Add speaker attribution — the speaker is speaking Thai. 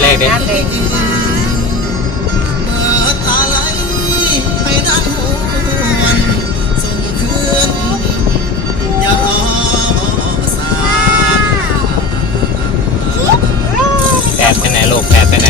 Speaker 1: แรกดิดแปดไปไหนลูกแปดไปไหน